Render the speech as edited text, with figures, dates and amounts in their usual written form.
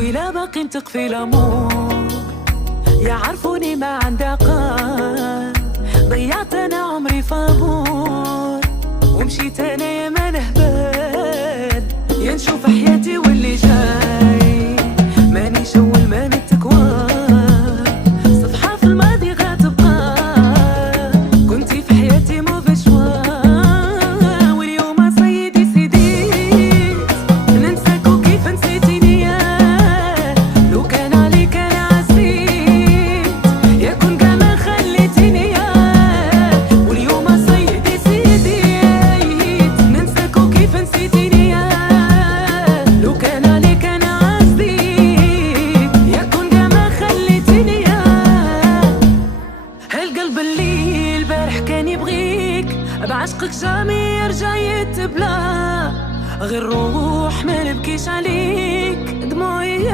ولا باقي نطق في الامور، يعرفوني ما عندي عقل، ضيعت انا عمري فابور، ومشيت انا يا ما نهبل، يا نشوف حياتي واللي جاي، ماني شول ماني تكوار، صفحة في الماضي غتبقى، كنتي في حياتي موفي شوا، واليوم سيدي سيدي ننساك وكيف نسيتيني يا، لو كان عليك انا عزيت يا كون كاع ما خليتيني يا، واليوم سيدي سيدي ننساك وكيف نسيتيني يا، لو كان عليك انا عزيت يا كون كاع ما خليتيني يا. هالقلب اللي البارح كان يبغيك بعشقك جامي يرجع يتبلى، غير روح ما نبكيش عليك